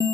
Hello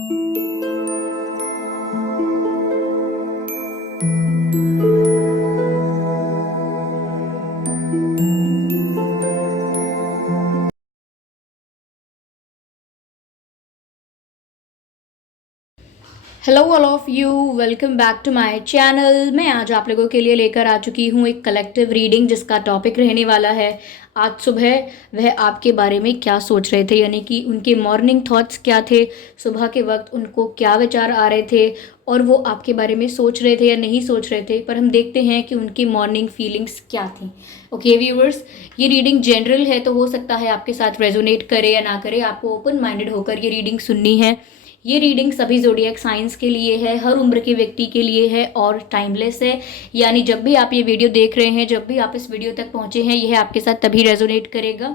all of you, welcome back to my channel. मैं आज आप लोगों के लिए लेकर आ चुकी हूँ एक कलेक्टिव रीडिंग जिसका टॉपिक रहने वाला है आज सुबह वह आपके बारे में क्या सोच रहे थे, यानी कि उनके मॉर्निंग थॉट्स क्या थे, सुबह के वक्त उनको क्या विचार आ रहे थे और वो आपके बारे में सोच रहे थे या नहीं सोच रहे थे। पर हम देखते हैं कि उनकी मॉर्निंग फीलिंग्स क्या थी। ओके व्यूअर्स, ये रीडिंग जनरल है तो हो सकता है आपके साथ रेजोनेट करे या ना करे, आपको ओपन माइंडेड होकर ये रीडिंग सुननी है। ये रीडिंग सभी ज़ोडिएक साइंस के लिए है, हर उम्र के व्यक्ति के लिए है और टाइमलेस है। यानी जब भी आप ये वीडियो देख रहे हैं, जब भी आप इस वीडियो तक पहुंचे हैं, यह आपके साथ तभी रेजोनेट करेगा,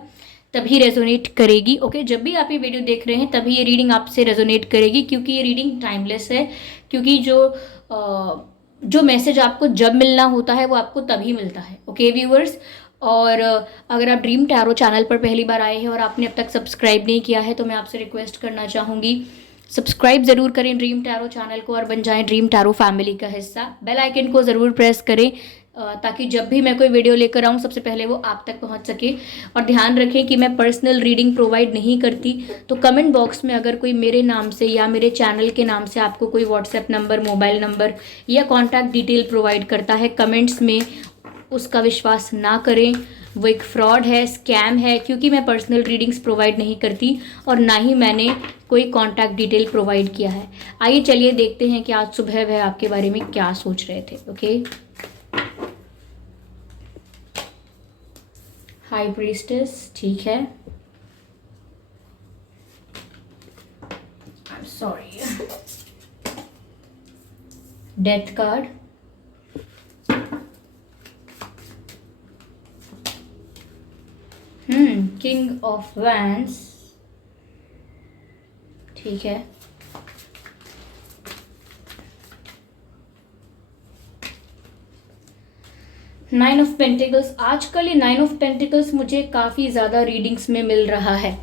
तभी रेजोनेट करेगी। ओके, जब भी आप ये वीडियो देख रहे हैं तभी ये रीडिंग आपसे रेजोनेट करेगी, क्योंकि ये रीडिंग टाइमलेस है। क्योंकि जो मैसेज आपको जब मिलना होता है वो आपको तभी मिलता है। ओके व्यूअर्स, और अगर आप ड्रीम टैरो चैनल पर पहली बार आए हैं और आपने अब तक सब्सक्राइब नहीं किया है तो मैं आपसे रिक्वेस्ट करना चाहूँगी, सब्सक्राइब ज़रूर करें ड्रीम टैरो चैनल को और बन जाएं ड्रीम टैरो फैमिली का हिस्सा। बेल आइकन को ज़रूर प्रेस करें ताकि जब भी मैं कोई वीडियो लेकर आऊँ सबसे पहले वो आप तक पहुँच सके। और ध्यान रखें कि मैं पर्सनल रीडिंग प्रोवाइड नहीं करती, तो कमेंट बॉक्स में अगर कोई मेरे नाम से या मेरे चैनल के नाम से आपको कोई व्हाट्सएप नंबर, मोबाइल नंबर या कॉन्टैक्ट डिटेल प्रोवाइड करता है कमेंट्स में, उसका विश्वास ना करें। वो एक फ्रॉड है, स्कैम है, क्योंकि मैं पर्सनल रीडिंग्स प्रोवाइड नहीं करती और ना ही मैंने कोई कॉन्टैक्ट डिटेल प्रोवाइड किया है। आइए चलिए देखते हैं कि आज सुबह वह आपके बारे में क्या सोच रहे थे। ओके, हाई प्रीस्टेस, ठीक है, I am sorry, death card, king of wands, ठीक है, नाइन ऑफ पेंटिकल्स। आजकल ये नाइन ऑफ पेंटिकल्स मुझे काफ़ी ज़्यादा रीडिंग्स में मिल रहा है,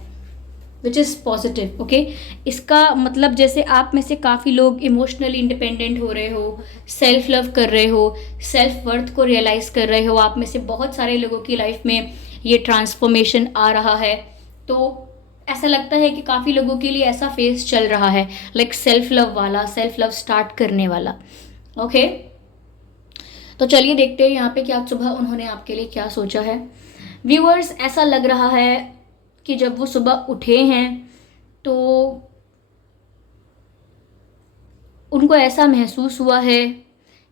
विच इज़ पॉजिटिव। ओके, इसका मतलब जैसे आप में से काफ़ी लोग इमोशनली इंडिपेंडेंट हो रहे हो, सेल्फ लव कर रहे हो, सेल्फ वर्थ को रियलाइज़ कर रहे हो। आप में से बहुत सारे लोगों की लाइफ में ये ट्रांसफॉर्मेशन आ रहा है। तो ऐसा लगता है कि काफ़ी लोगों के लिए ऐसा फेज चल रहा है, लाइक सेल्फ लव वाला, सेल्फ लव स्टार्ट करने वाला। ओके, तो चलिए देखते हैं यहाँ पे कि आज सुबह उन्होंने आपके लिए क्या सोचा है। व्यूअर्स, ऐसा लग रहा है कि जब वो सुबह उठे हैं तो उनको ऐसा महसूस हुआ है,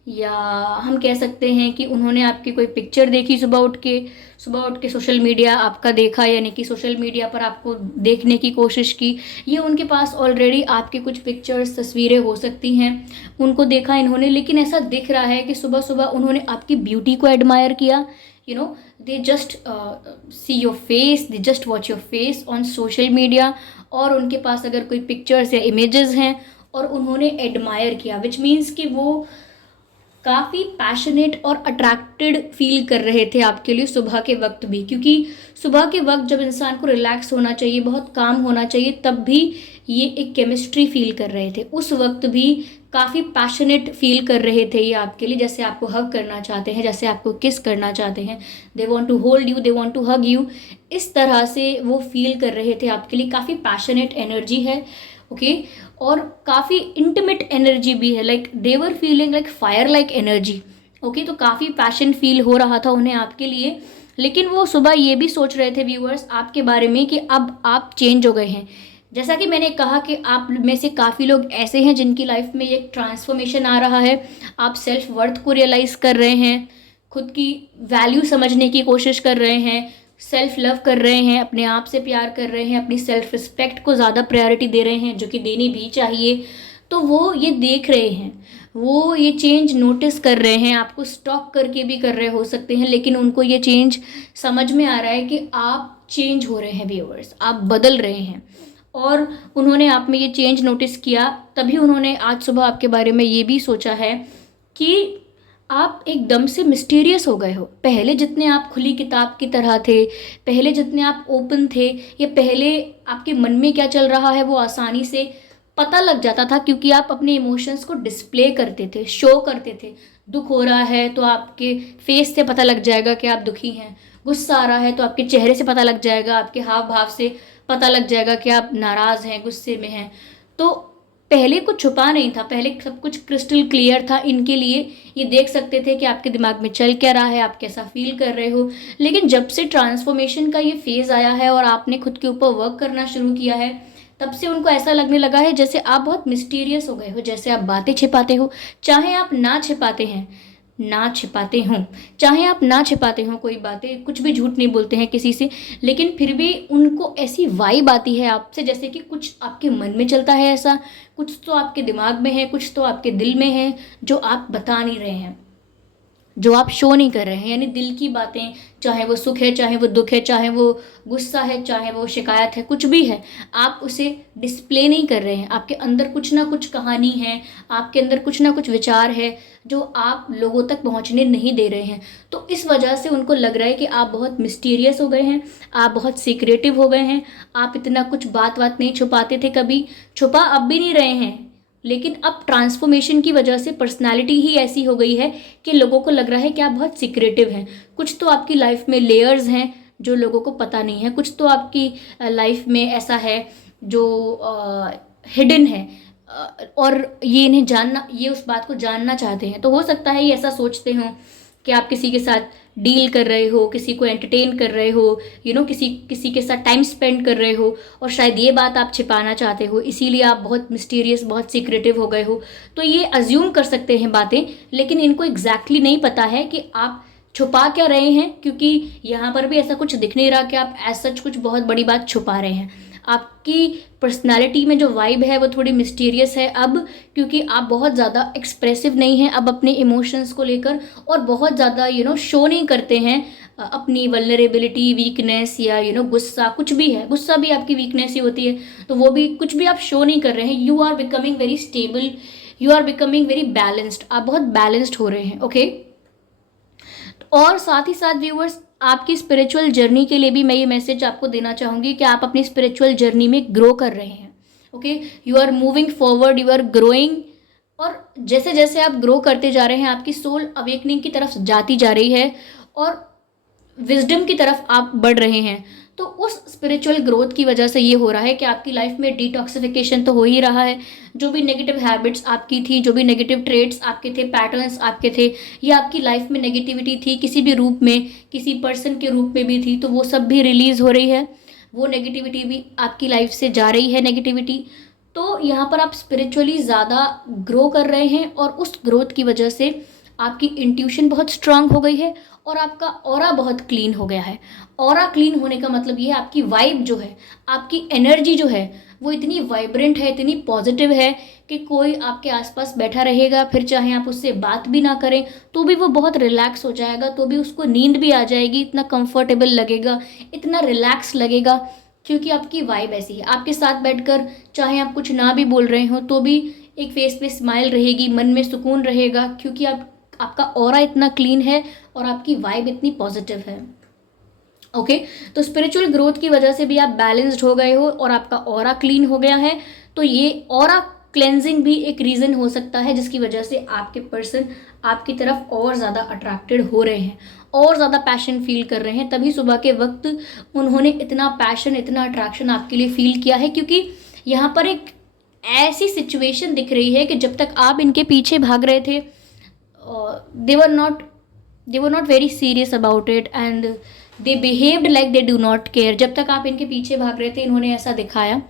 या हम कह सकते हैं कि उन्होंने आपकी कोई पिक्चर देखी सुबह उठ के सोशल मीडिया आपका देखा, यानी कि सोशल मीडिया पर आपको देखने की कोशिश की। ये उनके पास ऑलरेडी आपकी कुछ पिक्चर्स, तस्वीरें हो सकती हैं, उनको देखा इन्होंने। लेकिन ऐसा दिख रहा है कि सुबह सुबह उन्होंने आपकी ब्यूटी को एडमायर किया। You know, they just see your face, they just watch your face on social media, और उनके पास अगर कोई पिक्चर्स या इमेजेस हैं और उन्होंने एडमायर किया, विच मीन्स कि वो काफ़ी पैशनेट और अट्रैक्टेड फील कर रहे थे आपके लिए सुबह के वक्त भी। क्योंकि सुबह के वक्त जब इंसान को रिलैक्स होना चाहिए, बहुत काम होना चाहिए, तब भी ये एक केमिस्ट्री फील कर रहे थे। उस वक्त भी काफ़ी पैशनेट फील कर रहे थे ये आपके लिए, जैसे आपको हग करना चाहते हैं, जैसे आपको किस करना चाहते हैं, they want to hold you, they want to hug you, इस तरह से वो फील कर रहे थे आपके लिए। काफ़ी पैशनेट एनर्जी है। ओके, और काफ़ी इंटीमेट एनर्जी भी है, like they were feeling like fire like energy. Okay, तो काफ़ी पैशन फील हो रहा था उन्हें आपके लिए। लेकिन वो सुबह ये भी सोच रहे थे व्यूअर्स आपके बारे में कि अब आप चेंज हो गए हैं। जैसा कि मैंने कहा कि आप में से काफ़ी लोग ऐसे हैं जिनकी लाइफ में एक ट्रांसफॉर्मेशन आ रहा है। आप सेल्फ वर्थ को रियलाइज़ कर रहे हैं, खुद की वैल्यू समझने की कोशिश कर रहे हैं, सेल्फ लव कर रहे हैं, अपने आप से प्यार कर रहे हैं, अपनी सेल्फ रिस्पेक्ट को ज़्यादा प्रायोरिटी दे रहे हैं, जो कि देनी भी चाहिए। तो वो ये देख रहे हैं, वो ये चेंज नोटिस कर रहे हैं, आपको स्टॉक करके भी कर रहे हो सकते हैं, लेकिन उनको ये चेंज समझ में आ रहा है कि आप चेंज हो रहे हैं व्यूअर्स, आप बदल रहे हैं। और उन्होंने आप में ये चेंज नोटिस किया, तभी उन्होंने आज सुबह आपके बारे में ये भी सोचा है कि आप एकदम से मिस्टीरियस हो गए हो। पहले जितने आप खुली किताब की तरह थे, पहले जितने आप ओपन थे, या पहले आपके मन में क्या चल रहा है वो आसानी से पता लग जाता था, क्योंकि आप अपने इमोशंस को डिस्प्ले करते थे, शो करते थे। दुख हो रहा है तो आपके फेस से पता लग जाएगा कि आप दुखी हैं, गुस्सा आ रहा है तो आपके चेहरे से पता लग जाएगा, आपके हाव भाव से पता लग जाएगा कि आप नाराज़ हैं, गुस्से में हैं। तो पहले कुछ छुपा नहीं था, पहले सब कुछ क्रिस्टल क्लियर था इनके लिए। ये देख सकते थे कि आपके दिमाग में चल क्या रहा है, आप कैसा फील कर रहे हो। लेकिन जब से ट्रांसफॉर्मेशन का ये फेज़ आया है और आपने खुद के ऊपर वर्क करना शुरू किया है, तब से उनको ऐसा लगने लगा है जैसे आप बहुत मिस्टीरियस हो गए हो, जैसे आप बातें छिपाते हो। चाहे आप ना छिपाते हैं, ना छिपाते हों, चाहे आप ना छिपाते हों कोई बातें, कुछ भी झूठ नहीं बोलते हैं किसी से, लेकिन फिर भी उनको ऐसी वाइब आती है आपसे जैसे कि कुछ आपके मन में चलता है ऐसा, कुछ तो आपके दिमाग में है, कुछ तो आपके दिल में है, जो आप बता नहीं रहे हैं, जो आप शो नहीं कर रहे हैं। यानी दिल की बातें, चाहे वो सुख है, चाहे वो दुख है, चाहे वो गुस्सा है, चाहे वो शिकायत है, कुछ भी है, आप उसे डिस्प्ले नहीं कर रहे हैं। आपके अंदर कुछ ना कुछ कहानी है, आपके अंदर कुछ ना कुछ विचार है जो आप लोगों तक पहुंचने नहीं दे रहे हैं। तो इस वजह से उनको लग रहा है कि आप बहुत मिस्टीरियस हो गए हैं, आप बहुत सीक्रेटिव हो गए हैं, आप इतना कुछ बात बात नहीं छुपाते थे कभी, छुपा अब भी नहीं रहे हैं। लेकिन अब ट्रांसफॉर्मेशन की वजह से पर्सनालिटी ही ऐसी हो गई है कि लोगों को लग रहा है कि आप बहुत सीक्रेटिव हैं। कुछ तो आपकी लाइफ में लेयर्स हैं जो लोगों को पता नहीं है, कुछ तो आपकी लाइफ में ऐसा है जो हिडन है, और ये इन्हें जानना, ये उस बात को जानना चाहते हैं। तो हो सकता है ये ऐसा सोचते हों कि आप किसी के साथ डील कर रहे हो, किसी को एंटरटेन कर रहे हो, किसी किसी के साथ टाइम स्पेंड कर रहे हो, और शायद ये बात आप छिपाना चाहते हो, इसीलिए आप बहुत मिस्टीरियस, बहुत सीक्रेटिव हो गए हो। तो ये अज्यूम कर सकते हैं बातें, लेकिन इनको एग्जैक्टली नहीं पता है कि आप छुपा क्या रहे हैं, क्योंकि यहाँ पर भी ऐसा कुछ दिख नहीं रहा कि आप एज सच कुछ बहुत बड़ी बात छुपा रहे हैं। आपकी पर्सनालिटी में जो वाइब है वो थोड़ी मिस्टीरियस है अब, क्योंकि आप बहुत ज़्यादा एक्सप्रेसिव नहीं हैं अब अपने इमोशंस को लेकर, और बहुत ज़्यादा शो नहीं करते हैं अपनी वल्नरेबिलिटी, वीकनेस, या गुस्सा, कुछ भी है, गुस्सा भी आपकी वीकनेस ही होती है, तो वो भी कुछ भी आप शो नहीं कर रहे हैं। You are becoming very stable, you are becoming very balanced, आप बहुत बैलेंस्ड हो रहे हैं। ओके, और साथ ही साथ व्यूअर्स, आपकी स्पिरिचुअल जर्नी के लिए भी मैं ये मैसेज आपको देना चाहूँगी कि आप अपनी स्पिरिचुअल जर्नी में ग्रो कर रहे हैं। Okay, you are moving forward, you are growing, और जैसे जैसे आप ग्रो करते जा रहे हैं आपकी सोल अवेकनिंग की तरफ जाती जा रही है और विजडम की तरफ आप बढ़ रहे हैं। तो उस स्पिरिचुअल ग्रोथ की वजह से ये हो रहा है कि आपकी लाइफ में डिटॉक्सिफिकेशन तो हो ही रहा है। जो भी नेगेटिव हैबिट्स आपकी थी, जो भी नेगेटिव ट्रेड्स आपके थे, पैटर्न्स आपके थे, या आपकी लाइफ में नेगेटिविटी थी किसी भी रूप में, किसी पर्सन के रूप में भी थी, तो वो सब भी रिलीज़ हो रही है, वो नेगेटिविटी भी आपकी लाइफ से जा रही है, नेगेटिविटी। तो यहाँ पर आप स्पिरिचुअली ज़्यादा ग्रो कर रहे हैं, और उस ग्रोथ की वजह से आपकी इंट्यूशन बहुत स्ट्रांग हो गई है, और आपका ऑरा बहुत क्लीन हो गया है। ऑरा क्लीन होने का मतलब ये है, आपकी वाइब जो है, आपकी एनर्जी जो है, वो इतनी वाइब्रेंट है, इतनी पॉजिटिव है कि कोई आपके आसपास बैठा रहेगा, फिर चाहे आप उससे बात भी ना करें तो भी वो बहुत रिलैक्स हो जाएगा, तो भी उसको नींद भी आ जाएगी, इतना कंफर्टेबल लगेगा, इतना रिलैक्स लगेगा, क्योंकि आपकी वाइब ऐसी है। आपके साथ बैठकर चाहे आप कुछ ना भी बोल रहे हो तो भी एक फेस पे स्माइल रहेगी, मन में सुकून रहेगा, क्योंकि आपका ऑरा इतना क्लीन है और आपकी वाइब इतनी पॉजिटिव है। ओके, तो स्पिरिचुअल ग्रोथ की वजह से भी आप बैलेंस्ड हो गए हो और आपका ऑरा क्लीन हो गया है। तो ये ऑरा क्लेंजिंग भी एक रीज़न हो सकता है जिसकी वजह से आपके पर्सन आपकी तरफ और ज़्यादा अट्रैक्टेड हो रहे हैं, और ज़्यादा पैशन फील कर रहे हैं। तभी सुबह के वक्त उन्होंने इतना पैशन, इतना अट्रैक्शन आपके लिए फील किया है, क्योंकि यहाँ पर एक ऐसी सिचुएशन दिख रही है कि जब तक आप इनके पीछे भाग रहे थे, they were not very serious about it and they behaved like they do not care। जब तक आप इनके पीछे भाग रहे थे, इन्होंने ऐसा दिखाया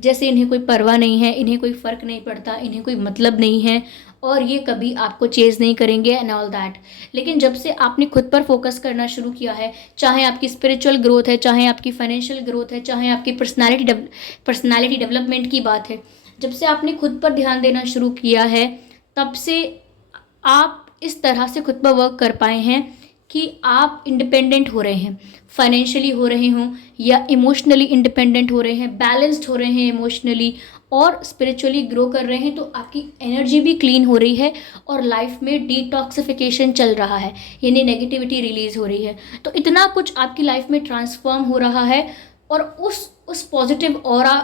जैसे इन्हें कोई परवाह नहीं है, इन्हें कोई फ़र्क नहीं पड़ता, इन्हें कोई मतलब नहीं है, और ये कभी आपको चेज़ नहीं करेंगे एंड ऑल दैट। लेकिन जब से आपने खुद पर फोकस करना शुरू किया है, चाहे आपकी स्पिरिचुअल ग्रोथ है, चाहे आपकी फाइनेंशियल ग्रोथ है, चाहे आपकी पर्सनालिटी डेवलपमेंट की बात है, जब से आपने खुद पर ध्यान देना शुरू किया है, तब से आप इस तरह से खुद पर वर्क कर पाए हैं कि आप इंडिपेंडेंट हो रहे हैं, फाइनेंशियली हो रहे हों या इमोशनली इंडिपेंडेंट हो रहे हैं, बैलेंस्ड हो रहे हैं इमोशनली, और स्पिरिचुअली ग्रो कर रहे हैं। तो आपकी एनर्जी भी क्लीन हो रही है और लाइफ में डिटॉक्सिफिकेशन चल रहा है, यानी नेगेटिविटी रिलीज़ हो रही है। तो इतना कुछ आपकी लाइफ में ट्रांसफॉर्म हो रहा है, और उस पॉजिटिव ऑरा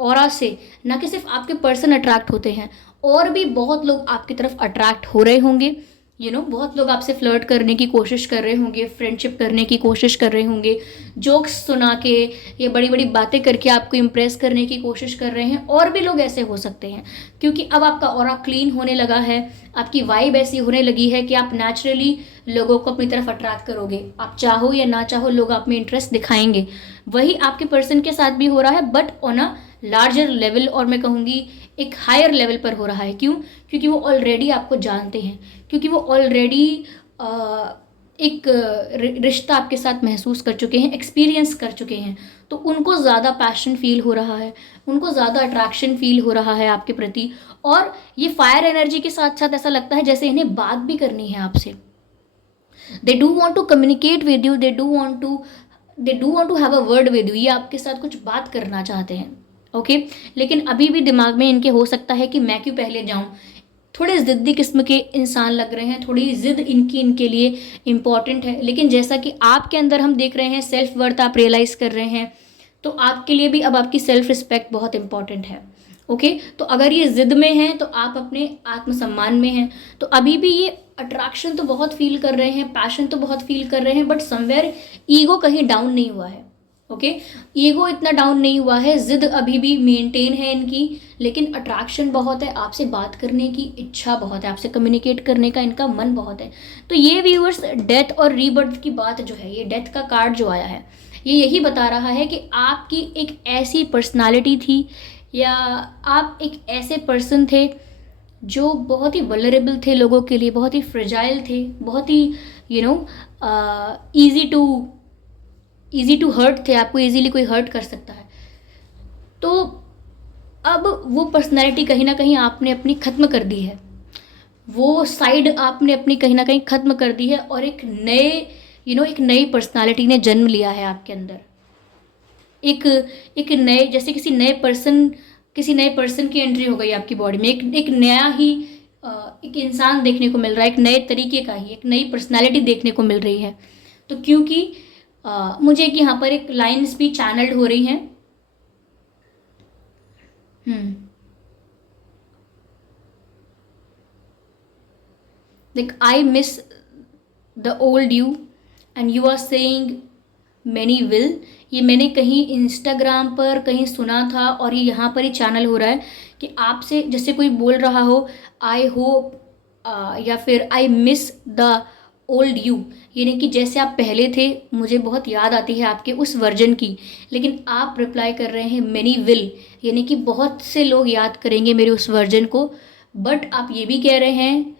ऑरा से ना कि सिर्फ आपके पर्सन अट्रैक्ट होते हैं, और भी बहुत लोग आपकी तरफ अट्रैक्ट हो रहे होंगे। बहुत लोग आपसे फ्लर्ट करने की कोशिश कर रहे होंगे, फ्रेंडशिप करने की कोशिश कर रहे होंगे, जोक्स सुना के या बड़ी बड़ी बातें करके आपको इम्प्रेस करने की कोशिश कर रहे हैं। और भी लोग ऐसे हो सकते हैं, क्योंकि अब आपका ऑरा क्लीन होने लगा है, आपकी वाइब ऐसी होने लगी है कि आप नेचुरली लोगों को अपनी तरफ अट्रैक्ट करोगे। आप चाहो या ना चाहो, लोग आप में इंटरेस्ट दिखाएंगे। वही आपके पर्सन के साथ भी हो रहा है, but on a larger level, और मैं कहूँगी एक हायर लेवल पर हो रहा है। क्यों? क्योंकि वो ऑलरेडी आपको जानते हैं, क्योंकि वो ऑलरेडी एक रिश्ता आपके साथ महसूस कर चुके हैं, एक्सपीरियंस कर चुके हैं। तो उनको ज़्यादा पैशन फील हो रहा है, उनको ज़्यादा अट्रैक्शन फील हो रहा है आपके प्रति। और ये फायर एनर्जी के साथ साथ ऐसा लगता है जैसे इन्हें बात भी करनी है आपसे। They do want to communicate with you, they do want to have a word with you. ये आपके साथ कुछ बात करना चाहते हैं, ओके। लेकिन अभी भी दिमाग में इनके हो सकता है कि मैं क्यों पहले जाऊं। थोड़े ज़िद्दी किस्म के इंसान लग रहे हैं, थोड़ी ज़िद इनके लिए इम्पॉर्टेंट है। लेकिन जैसा कि आपके अंदर हम देख रहे हैं सेल्फ वर्थ आप रियलाइज़ कर रहे हैं, तो आपके लिए भी अब आपकी सेल्फ रिस्पेक्ट बहुत इंपॉर्टेंट है, ओके। तो अगर ये ज़िद में हैं तो आप अपने आत्मसम्मान में हैं। तो अभी भी ये अट्रैक्शन तो बहुत फील कर रहे हैं, पैशन तो बहुत फील कर रहे हैं, बट समवेयर ईगो कहीं डाउन नहीं हुआ है, ओके। ईगो इतना डाउन नहीं हुआ है, जिद अभी भी मेंटेन है इनकी, लेकिन अट्रैक्शन बहुत है, आपसे बात करने की इच्छा बहुत है, आपसे कम्युनिकेट करने का इनका मन बहुत है। तो ये व्यूअर्स, डेथ और रीबर्थ की बात जो है, ये डेथ का कार्ड जो आया है, ये यही बता रहा है कि आपकी एक ऐसी पर्सनालिटी थी, या आप एक ऐसे पर्सन थे जो बहुत ही वल्नरेबल थे लोगों के लिए, बहुत ही फ्रेजाइल थे, बहुत ही ईजी टू हर्ट थे। आपको ईजीली कोई हर्ट कर सकता है। तो अब वो पर्सनैलिटी कहीं ना कहीं आपने अपनी ख़त्म कर दी है, वो साइड आपने अपनी कहीं ना कहीं ख़त्म कर दी है, और एक नई पर्सनालिटी ने जन्म लिया है आपके अंदर। एक नए, जैसे किसी नए पर्सन की एंट्री हो गई आपकी बॉडी में। एक नया ही एक इंसान देखने को मिल रहा है, एक नए तरीके का ही, एक नई पर्सनालिटी देखने को मिल रही है। तो क्योंकि मुझे कि यहाँ पर एक लाइन्स भी चैनल्ड हो रही हैं। Like I miss the old you and you are saying many will. ये मैंने कहीं इंस्टाग्राम पर कहीं सुना था, और ये यहाँ पर ही चैनल हो रहा है कि आपसे जैसे कोई बोल रहा हो आई होप या फिर आई मिस द ओल्ड यू, यानी कि जैसे आप पहले थे, मुझे बहुत याद आती है आपके उस वर्जन की। लेकिन आप रिप्लाई कर रहे हैं मैनी विल, यानी कि बहुत से लोग याद करेंगे मेरे उस वर्जन को। बट आप ये भी कह रहे हैं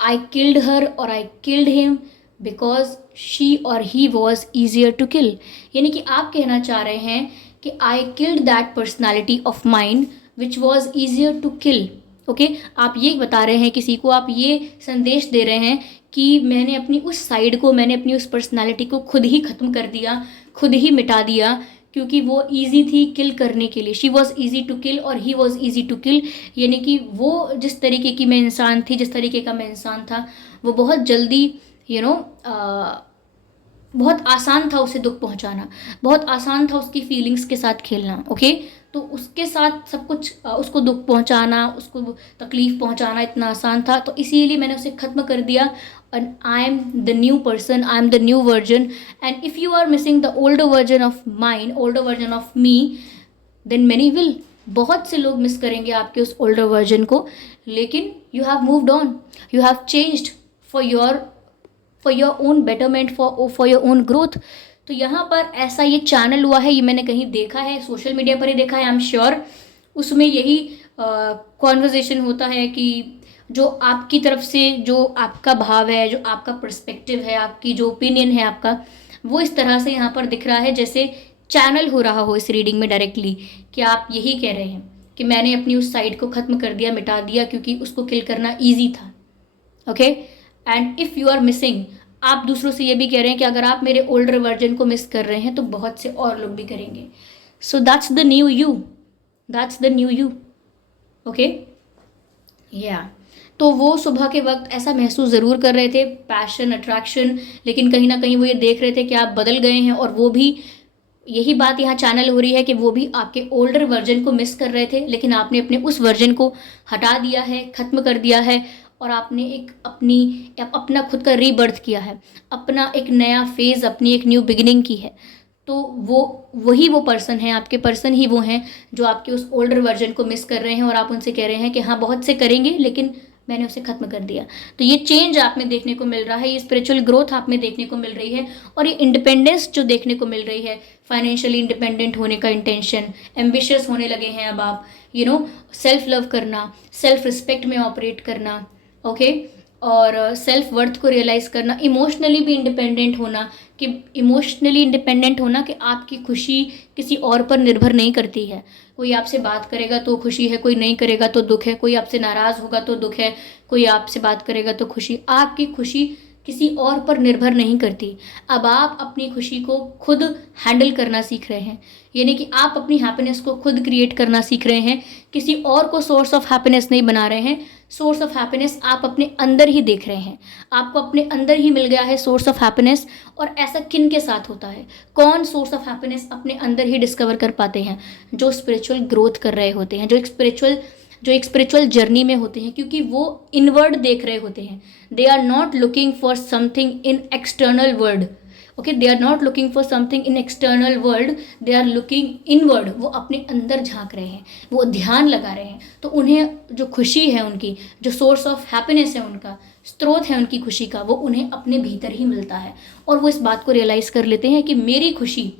आई killed her or I killed him because she or he was easier to kill. यानी कि आप कहना चाह रहे हैं कि I killed that personality of mind which was easier to kill, okay. आप ये बता रहे हैं किसी को, आप ये संदेश दे रहे हैं कि मैंने अपनी उस साइड को, मैंने अपनी उस पर्सनालिटी को खुद ही ख़त्म कर दिया, खुद ही मिटा दिया, क्योंकि वो ईजी थी किल करने के लिए। She was easy to kill or he was easy to kill, यानी कि वो जिस तरीके की मैं इंसान थी, जिस तरीके का मैं इंसान था, वो बहुत जल्दी बहुत आसान था उसे दुख पहुंचाना, बहुत आसान था उसकी फीलिंग्स के साथ खेलना, ओके। तो उसके साथ सब कुछ, उसको दुख पहुंचाना, उसको तकलीफ़ पहुंचाना इतना आसान था, तो इसीलिए मैंने उसे ख़त्म कर दिया। And I am the new person, I am the new version, and if you are missing the older version of mind, older version of me, then many will. बहुत से लोग मिस करेंगे आपके उस ओल्डर वर्जन को, लेकिन you have moved on, you have changed for your own betterment, for your own growth. तो यहाँ पर ऐसा ये चैनल हुआ है, ये मैंने कहीं देखा है, सोशल मीडिया पर ही देखा है, आई एम श्योर। उसमें यही कॉन्वर्जेसन होता है कि जो आपकी तरफ से जो आपका भाव है, जो आपका पर्सपेक्टिव है, आपकी जो ओपिनियन है आपका, वो इस तरह से यहाँ पर दिख रहा है जैसे चैनल हो रहा हो इस रीडिंग में डायरेक्टली, कि आप यही कह रहे हैं कि मैंने अपनी उस साइड को ख़त्म कर दिया, मिटा दिया, क्योंकि उसको किल करना ईजी था, okay. And if you are missing, आप दूसरों से ये भी कह रहे हैं कि अगर आप मेरे ओल्डर वर्जन को मिस कर रहे हैं तो बहुत से और लोग भी करेंगे। So that's the new you, that's the new you, okay. या तो वो सुबह के वक्त ऐसा महसूस ज़रूर कर रहे थे, पैशन, अट्रैक्शन, लेकिन कहीं ना कहीं वो ये देख रहे थे कि आप बदल गए हैं, और वो भी यही बात यहाँ चैनल हो रही है कि वो भी आपके ओल्डर वर्जन को मिस कर रहे थे, लेकिन आपने अपने उस वर्जन को हटा दिया है, ख़त्म कर दिया है, और आपने एक अपना खुद का रीबर्थ किया है, अपना एक नया फेज़, अपनी एक न्यू बिगिनिंग की है। तो वो पर्सन है, आपके पर्सन ही वो हैं जो आपके उस ओल्डर वर्जन को मिस कर रहे हैं, और आप उनसे कह रहे हैं कि हाँ बहुत से करेंगे लेकिन मैंने उसे ख़त्म कर दिया। तो ये चेंज आप में देखने को मिल रहा है, ये स्पिरिचुअल ग्रोथ आप में देखने को मिल रही है, और ये इंडिपेंडेंस जो देखने को मिल रही है, फाइनेंशियली इंडिपेंडेंट होने का इंटेंशन, एम्बिशियस होने लगे हैं अब आप, सेल्फ लव करना, सेल्फ रिस्पेक्ट में ऑपरेट करना, ओके, और सेल्फ वर्थ को रियलाइज़ करना, इमोशनली भी इंडिपेंडेंट होना, कि आपकी खुशी किसी और पर निर्भर नहीं करती है। कोई आपसे बात करेगा तो खुशी है, कोई नहीं करेगा तो दुख है, कोई आपसे नाराज़ होगा तो दुख है, कोई आपसे बात करेगा तो खुशी। आपकी खुशी किसी और पर निर्भर नहीं करती। अब आप अपनी खुशी को खुद हैंडल करना सीख रहे हैं, यानी कि आप अपनी हैप्पीनेस को खुद क्रिएट करना सीख रहे हैं, किसी और को सोर्स ऑफ हैप्पीनेस नहीं बना रहे हैं। सोर्स ऑफ हैप्पीनेस आप अपने अंदर ही देख रहे हैं, आपको अपने अंदर ही मिल गया है सोर्स ऑफ हैप्पीनेस। और ऐसा किन के साथ होता है? कौन सोर्स ऑफ हैप्पीनेस अपने अंदर ही डिस्कवर कर पाते हैं? जो स्पिरिचुअल ग्रोथ कर रहे होते हैं, जो एक स्पिरिचुअल जर्नी में होते हैं, क्योंकि वो इनवर्ड देख रहे होते हैं। They are not looking for something in external world, okay, they are not looking for something in external world, they are looking inward. वो अपने अंदर झांक रहे हैं, वो ध्यान लगा रहे हैं। तो उन्हें जो खुशी है उनकी, जो सोर्स ऑफ हैप्पीनेस है उनका, स्रोत है उनकी खुशी का, वो उन्हें अपने भीतर ही मिलता है। और वो इस बात को रियलाइज़ कर लेते हैं कि मेरी खुशी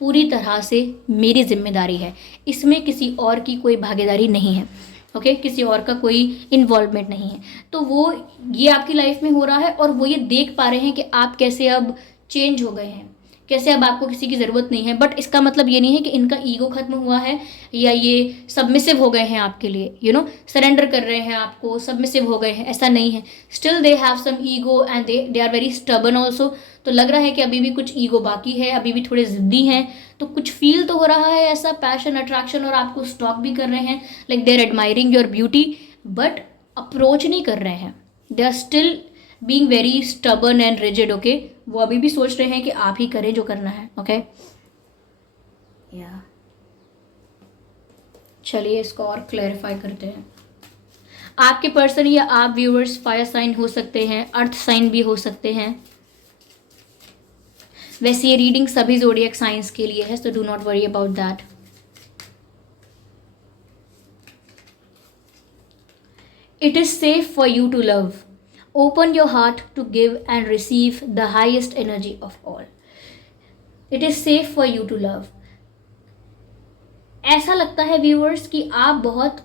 पूरी तरह से मेरी जिम्मेदारी है, इसमें किसी और की कोई भागीदारी नहीं है, ओके, किसी और का कोई इन्वॉल्वमेंट नहीं है। तो वो ये आपकी लाइफ में हो रहा है, और वो ये देख पा रहे हैं कि आप कैसे अब चेंज हो गए हैं, कैसे अब आपको किसी की ज़रूरत नहीं है। बट इसका मतलब ये नहीं है कि इनका ईगो खत्म हुआ है या ये सबमिसिव हो गए हैं आपके लिए, सरेंडर कर रहे हैं आपको, सबमिसिव हो गए हैं, ऐसा नहीं है। Still they have some ego and they are very stubborn also. तो लग रहा है कि अभी भी कुछ ईगो बाकी है, अभी भी थोड़े ज़िद्दी हैं। तो कुछ फील तो हो रहा है ऐसा पैशन, अट्रैक्शन, और आपको स्टॉक भी कर रहे हैं, like they are admiring your beauty, but approach नहीं कर रहे हैं। They are still being very stubborn and rigid, okay. वो अभी भी सोच रहे हैं कि आप ही करें जो करना है, ओके। या चलिए इसको और क्लैरिफाई करते हैं। आपके पर्सन या आप व्यूअर्स फायर साइन हो सकते हैं, अर्थ साइन भी हो सकते हैं। वैसे ये रीडिंग सभी ज़ोडिएक साइंस के लिए है, so do not worry about that. It is safe for you to love, open your heart to give and receive the highest energy of all. It is safe for you to love. ऐसा लगता है viewers कि आप बहुत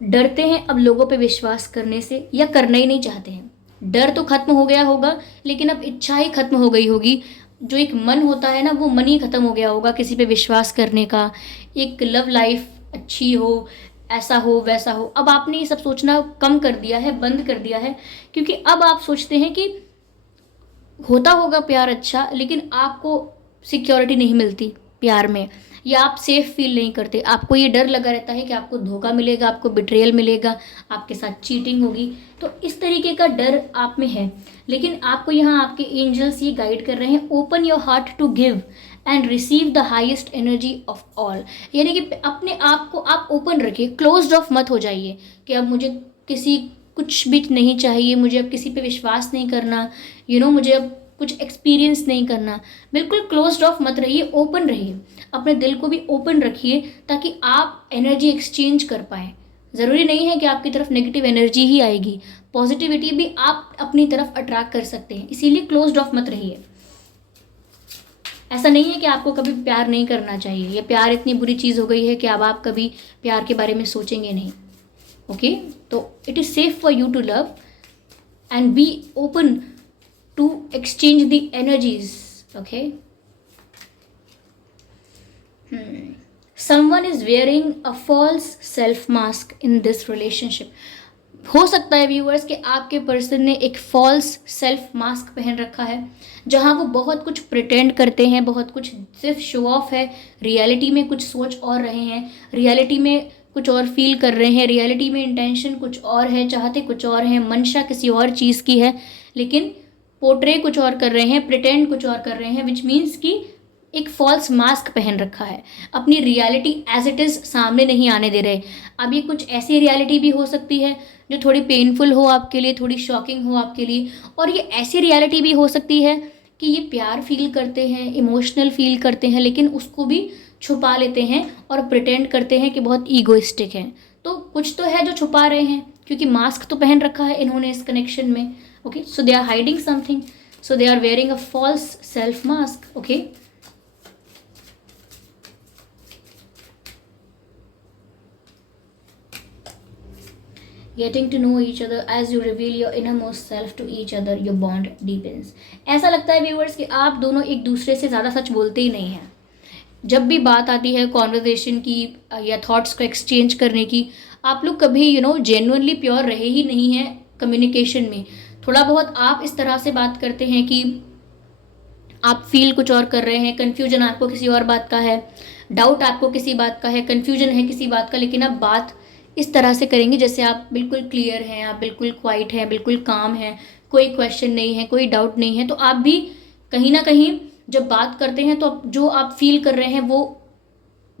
डरते हैं अब लोगों पे विश्वास करने से, या करना ही नहीं चाहते हैं। डर तो खत्म हो गया होगा, लेकिन अब इच्छा ही खत्म हो गई होगी। जो एक मन होता है ना, वो मन ही खत्म हो गया होगा किसी पे विश्वास करने का, एक लव लाइफ अच्छी हो, ऐसा हो वैसा हो। अब आपने ये सब सोचना कम कर दिया है, बंद कर दिया है, क्योंकि अब आप सोचते हैं कि होता होगा प्यार अच्छा, लेकिन आपको सिक्योरिटी नहीं मिलती प्यार में, या आप सेफ फील नहीं करते। आपको ये डर लगा रहता है कि आपको धोखा मिलेगा, आपको बिट्रेयल मिलेगा, आपके साथ चीटिंग होगी। तो इस तरीके का डर आप में है, लेकिन आपको यहाँ आपके एंजल्स ये गाइड कर रहे हैं, open your heart to give and receive the highest energy of all. यानी कि अपने आप को आप ओपन रखिए, क्लोज्ड ऑफ मत हो जाइए कि अब मुझे कुछ भी नहीं चाहिए, मुझे अब किसी पे विश्वास नहीं करना, मुझे अब कुछ एक्सपीरियंस नहीं करना। बिल्कुल क्लोज्ड ऑफ मत रहिए, ओपन रहिए, अपने दिल को भी ओपन रखिए, ताकि आप एनर्जी एक्सचेंज कर पाएँ। ज़रूरी नहीं है कि आपकी तरफ नेगेटिव एनर्जी ही आएगी, पॉजिटिविटी भी आप अपनी तरफ अट्रैक्ट कर सकते हैं। इसीलिए क्लोज्ड ऑफ मत रहिए। ऐसा नहीं है कि आपको कभी प्यार नहीं करना चाहिए, या प्यार इतनी बुरी चीज़ हो गई है कि अब आप कभी प्यार के बारे में सोचेंगे नहीं, ओके। तो it is safe for you to love and be open to exchange the energies, okay. Someone is wearing a false self mask in this relationship. हो सकता है व्यूअर्स कि आपके पर्सन ने एक फॉल्स सेल्फ मास्क पहन रखा है, जहां वो बहुत कुछ प्रिटेंड करते हैं, बहुत कुछ सिर्फ शो ऑफ है, रियलिटी में कुछ सोच और रहे हैं, रियलिटी में कुछ और फील कर रहे हैं, रियलिटी में इंटेंशन कुछ और है, चाहते कुछ और हैं, मंशा किसी और चीज़ की है, लेकिन पोर्ट्रे कुछ और कर रहे हैं, प्रिटेंड कुछ और कर रहे हैं, विच मीन्स कि एक फॉल्स मास्क पहन रखा है, अपनी रियलिटी एज इट इज़ सामने नहीं आने दे रहे। अब ये कुछ ऐसी रियलिटी भी हो सकती है जो थोड़ी पेनफुल हो आपके लिए, थोड़ी शॉकिंग हो आपके लिए, और ये ऐसी रियलिटी भी हो सकती है कि ये प्यार फील करते हैं, इमोशनल फील करते हैं, लेकिन उसको भी छुपा लेते हैं और प्रिटेंड करते हैं कि बहुत ईगोइस्टिक हैं। तो कुछ तो है जो छुपा रहे हैं, क्योंकि मास्क तो पहन रखा है इन्होंने इस कनेक्शन में। Okay, so they are hiding something, so they are wearing a false self mask. Okay, getting to know each other as you reveal your innermost self to each other, your bond deepens। ऐसा लगता है viewers कि आप दोनों एक दूसरे से ज़्यादा सच बोलते ही नहीं हैं। जब भी बात आती है कॉन्वर्जेशन की या थॉट्स को एक्सचेंज करने की, आप लोग कभी जेन्युइनली प्योर रहे ही नहीं हैं कम्युनिकेशन में। थोड़ा बहुत आप इस तरह से बात करते हैं कि आप फील कुछ और कर रहे हैं, कन्फ्यूजन आपको किसी और बात का है, डाउट आपको किसी बात का है, कन्फ्यूजन है किसी बात का, लेकिन आप बात इस तरह से करेंगे जैसे आप बिल्कुल क्लियर हैं, आप बिल्कुल क्वाइट हैं, बिल्कुल काम हैं, कोई क्वेश्चन नहीं है, कोई डाउट नहीं है। तो आप भी कहीं ना कहीं जब बात करते हैं तो जो आप फील कर रहे हैं वो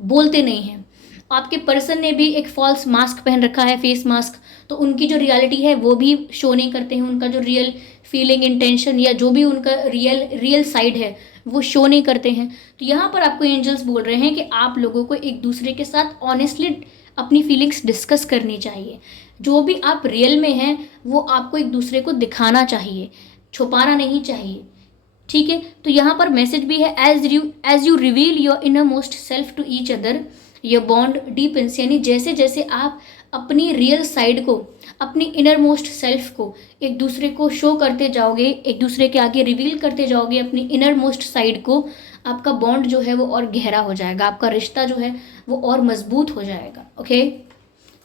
बोलते नहीं हैं। आपके पर्सन ने भी एक फॉल्स मास्क पहन रखा है, फेस मास्क, तो उनकी जो रियलिटी है वो भी शो नहीं करते हैं। उनका जो रियल फीलिंग, इंटेंशन या जो भी उनका रियल साइड है वो शो नहीं करते हैं। तो यहाँ पर आपको एंजल्स बोल रहे हैं कि आप लोगों को एक दूसरे के साथ ऑनेस्टली अपनी फीलिंग्स डिस्कस करनी चाहिए। जो भी आप रियल में हैं वो आपको एक दूसरे को दिखाना चाहिए, छुपाना नहीं चाहिए। ठीक है, तो यहाँ पर मैसेज भी है, as you reveal your inner most self to each other your bond deepens. यानी जैसे जैसे आप अपनी रियल साइड को, अपनी इनर मोस्ट सेल्फ को एक दूसरे को शो करते जाओगे, एक दूसरे के आगे रिवील करते जाओगे अपनी इनर मोस्ट साइड को, आपका बॉन्ड जो है वो और गहरा हो जाएगा, आपका रिश्ता जो है वो और मजबूत हो जाएगा। Okay,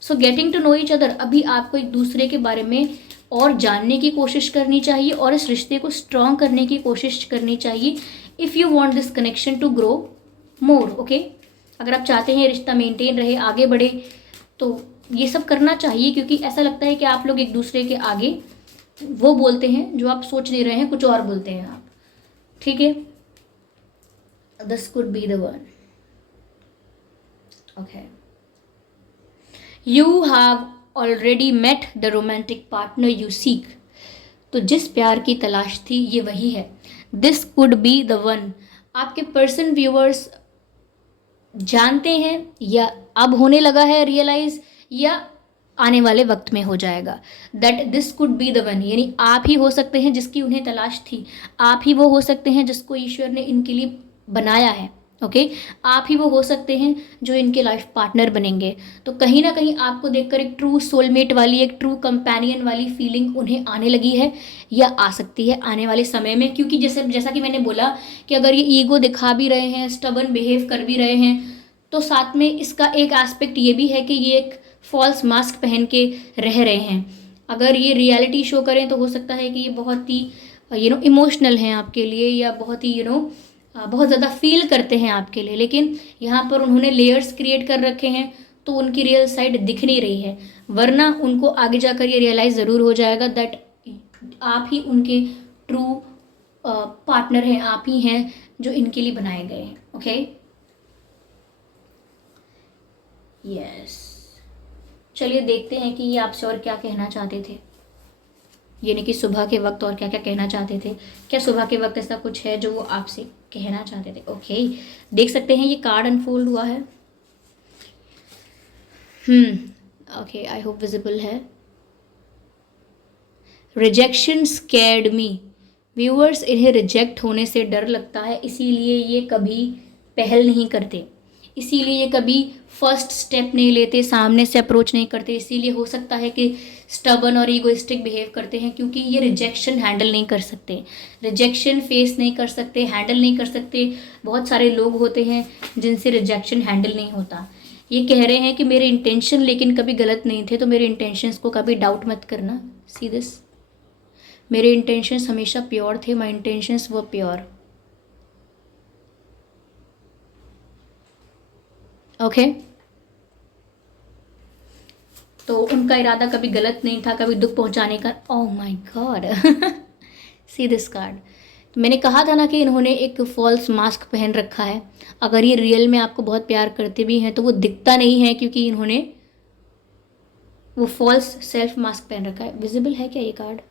so getting to know each other, अभी आपको एक दूसरे के बारे में और जानने की कोशिश करनी चाहिए और इस रिश्ते को स्ट्रॉन्ग करने की कोशिश करनी चाहिए, if you want this connection to grow more. Okay, अगर आप चाहते हैं रिश्ता मेंटेन रहे, आगे बढ़े, तो ये सब करना चाहिए, क्योंकि ऐसा लगता है कि आप लोग एक दूसरे के आगे वो बोलते हैं जो आप सोच नहीं रहे हैं, कुछ और बोलते हैं आप। ठीक है, this could be the one. Okay, you have already met the romantic partner you seek. तो जिस प्यार की तलाश थी ये वही है। This could be the one. आपके पर्सन व्यूअर्स जानते हैं या अब होने लगा है रियलाइज, या आने वाले वक्त में हो जाएगा, that this could be the one. यानी आप ही हो सकते हैं जिसकी उन्हें तलाश थी, आप ही वो हो सकते हैं जिसको ईश्वर ने इनके लिए बनाया है। ओके, आप ही वो हो सकते हैं जो इनके लाइफ पार्टनर बनेंगे। तो कहीं ना कहीं आपको देखकर एक ट्रू सोलमेट वाली, एक ट्रू कंपेनियन वाली फीलिंग उन्हें आने लगी है या आ सकती है आने वाले समय में। क्योंकि जैसा कि मैंने बोला कि अगर ये ईगो दिखा भी रहे हैं, स्टबर्न बिहेव कर भी रहे हैं, तो साथ में इसका एक एस्पेक्ट ये भी है कि ये एक फॉल्स मास्क पहन के रह रहे हैं। अगर ये रियलिटी शो करें तो हो सकता है कि ये बहुत ही इमोशनल हैं आपके लिए, या बहुत ही बहुत ज़्यादा फील करते हैं आपके लिए, लेकिन यहाँ पर उन्होंने लेयर्स क्रिएट कर रखे हैं तो उनकी रियल साइड दिख नहीं रही है। वरना उनको आगे जाकर ये रियलाइज़ ज़रूर हो जाएगा दैट आप ही उनके ट्रू पार्टनर हैं, आप ही हैं जो इनके लिए बनाए गए हैं। ओके, यस, चलिए देखते हैं कि ये आपसे और क्या कहना चाहते थे, यानी कि सुबह के वक्त और क्या क्या कहना चाहते थे। क्या सुबह के वक्त ऐसा कुछ है जो वो आपसे कहना चाहते थे? ओके, देख सकते हैं ये कार्ड अनफोल्ड हुआ है। ओके, आई होप विजिबल है। रिजेक्शन स्कैर्ड मी। व्यूअर्स, इन्हें रिजेक्ट होने से डर लगता है, इसीलिए ये कभी पहल नहीं करते, इसीलिए ये कभी फर्स्ट स्टेप नहीं लेते, सामने से अप्रोच नहीं करते। इसीलिए हो सकता है कि स्टबर्न और ईगोइस्टिक बिहेव करते हैं, क्योंकि ये रिजेक्शन हैंडल नहीं कर सकते, रिजेक्शन फेस नहीं कर सकते, हैंडल नहीं कर सकते। बहुत सारे लोग होते हैं जिनसे रिजेक्शन हैंडल नहीं होता। ये कह रहे हैं कि मेरे इंटेंशन लेकिन कभी गलत नहीं थे, तो मेरे इंटेंशंस को कभी डाउट मत करना। सी दिस, मेरे इंटेंशंस हमेशा प्योर थे, माई इंटेंशंस वर प्योर। ओके, तो उनका इरादा कभी गलत नहीं था, कभी दुख पहुंचाने का। Oh my God, see this card. मैंने कहा था ना कि इन्होंने एक फॉल्स मास्क पहन रखा है। अगर ये रियल में आपको बहुत प्यार करते भी हैं तो वो दिखता नहीं है, क्योंकि इन्होंने वो फॉल्स सेल्फ मास्क पहन रखा है। विजिबल है क्या ये कार्ड?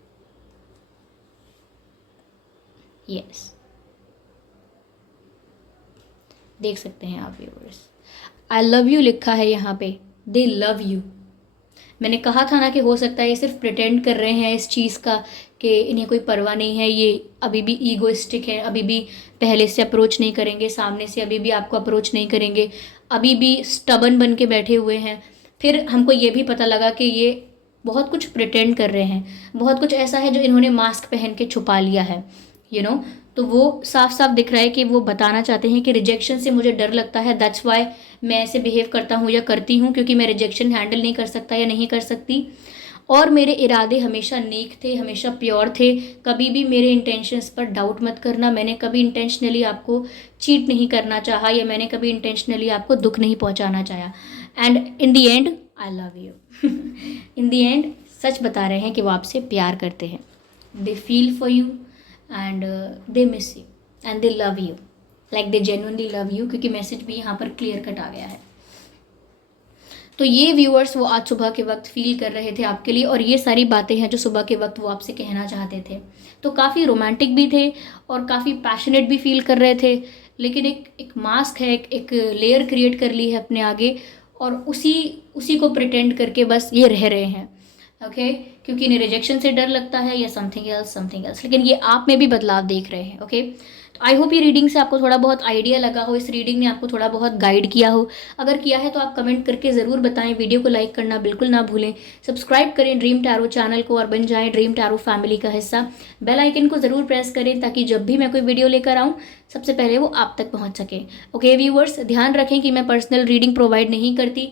यस, देख सकते हैं आप व्यूअर्स। आई लव यू लिखा है यहाँ पे, दे लव यू। मैंने कहा था ना कि हो सकता है ये सिर्फ प्रिटेंड कर रहे हैं इस चीज़ का, कि इन्हें कोई परवाह नहीं है, ये अभी भी ईगोइस्टिक है, अभी भी पहले से अप्रोच नहीं करेंगे सामने से, अभी भी आपको अप्रोच नहीं करेंगे, अभी भी स्टबन बन के बैठे हुए हैं। फिर हमको ये भी पता लगा कि ये बहुत कुछ प्रिटेंड कर रहे हैं, बहुत कुछ ऐसा है जो इन्होंने मास्क पहन के छुपा लिया है, तो वो साफ साफ दिख रहा है कि वो बताना चाहते हैं कि रिजेक्शन से मुझे डर लगता है, दैट्स वाई मैं ऐसे बिहेव करता हूँ या करती हूँ, क्योंकि मैं रिजेक्शन हैंडल नहीं कर सकता या नहीं कर सकती। और मेरे इरादे हमेशा नेक थे, हमेशा प्योर थे। कभी भी मेरे इंटेंशंस पर डाउट मत करना। मैंने कभी इंटेंशनली आपको चीट नहीं करना चाहा, या मैंने कभी इंटेंशनली आपको दुख नहीं पहुंचाना चाहा। And in the and I love you. In the and such बता रहे हैं कि वो आपसे प्यार करते हैं। They feel for you and they miss you and they love you, like they genuinely love you, क्योंकि मैसेज भी यहाँ पर क्लियर कट आ गया है। तो ये व्यूअर्स वो आज सुबह के वक्त फील कर रहे थे आपके लिए, और ये सारी बातें हैं जो सुबह के वक्त वो आपसे कहना चाहते थे। तो काफ़ी रोमांटिक भी थे और काफ़ी पैशनेट भी फील कर रहे थे, लेकिन एक मास्क है, एक लेयर क्रिएट कर ली है अपने आगे, और उसी को प्रिटेंड करके बस ये रह रहे हैं। ओके, क्योंकि इन्हें रिजेक्शन से डर लगता है या समथिंग एल्स, लेकिन ये आप में भी बदलाव देख रहे हैं। ओके, तो आई होप ये रीडिंग से आपको थोड़ा बहुत आइडिया लगा हो, इस रीडिंग ने आपको थोड़ा बहुत गाइड किया हो। अगर किया है तो आप कमेंट करके ज़रूर बताएं। वीडियो को लाइक करना बिल्कुल ना भूलें। सब्सक्राइब करें ड्रीम टैरो चैनल को और बन जाएं ड्रीम टैरो फैमिली का हिस्सा। बेल आइकन को ज़रूर प्रेस करें ताकि जब भी मैं कोई वीडियो लेकर आऊँ सबसे पहले वो आप तक पहुँच सके। ओके व्यूअर्स, ध्यान रखें कि मैं पर्सनल रीडिंग प्रोवाइड नहीं करती।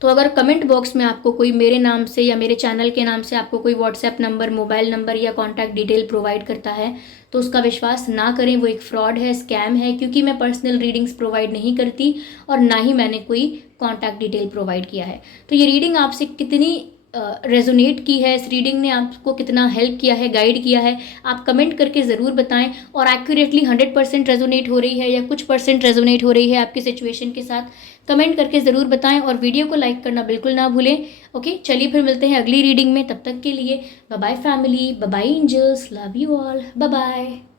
तो अगर कमेंट बॉक्स में आपको कोई मेरे नाम से या मेरे चैनल के नाम से आपको कोई व्हाट्सएप नंबर, मोबाइल नंबर या कॉन्टैक्ट डिटेल प्रोवाइड करता है तो उसका विश्वास ना करें, वो एक फ्रॉड है, स्कैम है, क्योंकि मैं पर्सनल रीडिंग्स प्रोवाइड नहीं करती और ना ही मैंने कोई कॉन्टैक्ट डिटेल प्रोवाइड किया है। तो ये रीडिंग आपसे कितनी रेजोनेट की है, इस रीडिंग ने आपको कितना हेल्प किया है, गाइड किया है, आप कमेंट करके ज़रूर बताएं। और एक्यूरेटली 100% रेजोनेट हो रही है या कुछ परसेंट रेजोनेट हो रही है आपकी सिचुएशन के साथ, कमेंट करके ज़रूर बताएं और वीडियो को लाइक करना बिल्कुल ना भूलें। ओके, चलिए फिर मिलते हैं अगली रीडिंग में। तब तक के लिए bye bye family, bye bye angels, love you all, bye bye.